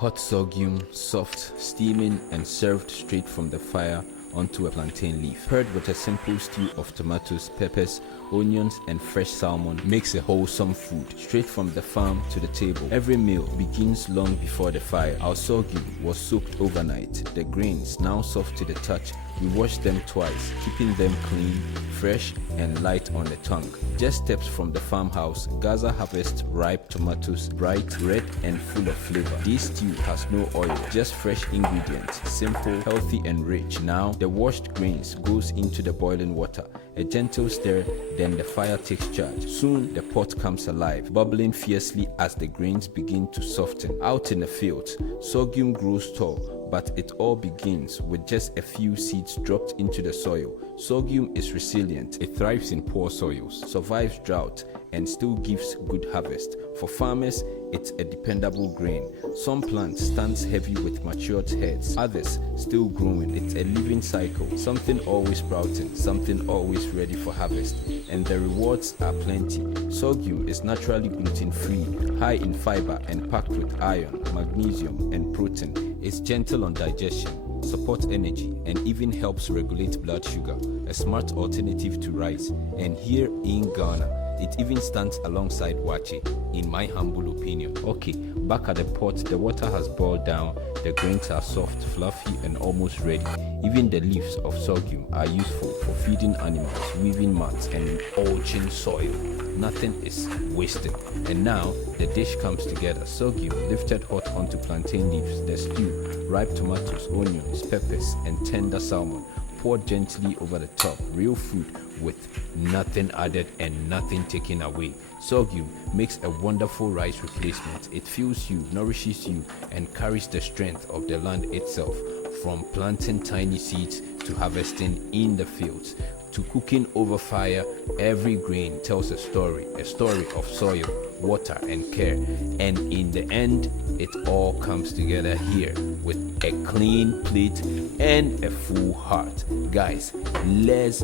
Hot sorghum, soft, steaming and served straight from the fire onto a plantain leaf. Paired with a simple stew of tomatoes, peppers, onions and fresh salmon makes a wholesome food. Straight from the farm to the table. Every meal begins long before the fire. Our sorghum was soaked overnight. The grains, now soft to the touch, we washed them twice, keeping them clean, fresh and light on the tongue. Just steps from the farmhouse, Gaza harvest ripe tomatoes, bright red and full of flavor. This stew has no oil, just fresh ingredients, simple, healthy and rich. Now the washed grains goes into the boiling water. A gentle stir, then the fire takes charge. Soon the pot comes alive, bubbling fiercely as the grains begin to soften. Out in the fields, sorghum grows tall, but it all begins with just a few seeds dropped into the soil. Sorghum is resilient. It thrives in poor soils, survives drought, and still gives good harvest. For farmers, it's a dependable grain. Some plants stands heavy with matured heads, others still growing. It's a living cycle, something always sprouting, something always ready for harvest, and the rewards are plenty. Sorghum is naturally gluten-free, high in fiber and packed with iron, magnesium and protein. It's gentle on digestion, supports energy, and even helps regulate blood sugar, a smart alternative to rice. And here in Ghana, it even stands alongside wache, in my humble opinion. Okay, back at the pot, the water has boiled down, the grains are soft, fluffy and almost ready. Even the leaves of sorghum are useful for feeding animals, weaving mats and mulching soil. Nothing is wasted. And now the dish comes together. Sorghum lifted hot onto plantain leaves, the stew, ripe tomatoes, onions, peppers and tender salmon poured gently over the top. Real food with nothing added and nothing taken away. Sorghum makes a wonderful rice replacement. It fuels you, nourishes you, and carries the strength of the land itself. From planting tiny seeds to harvesting in the fields to cooking over fire, every grain tells a story of soil, water and care. And in the end, it all comes together here with a clean plate and a full heart. Guys, let's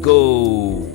go!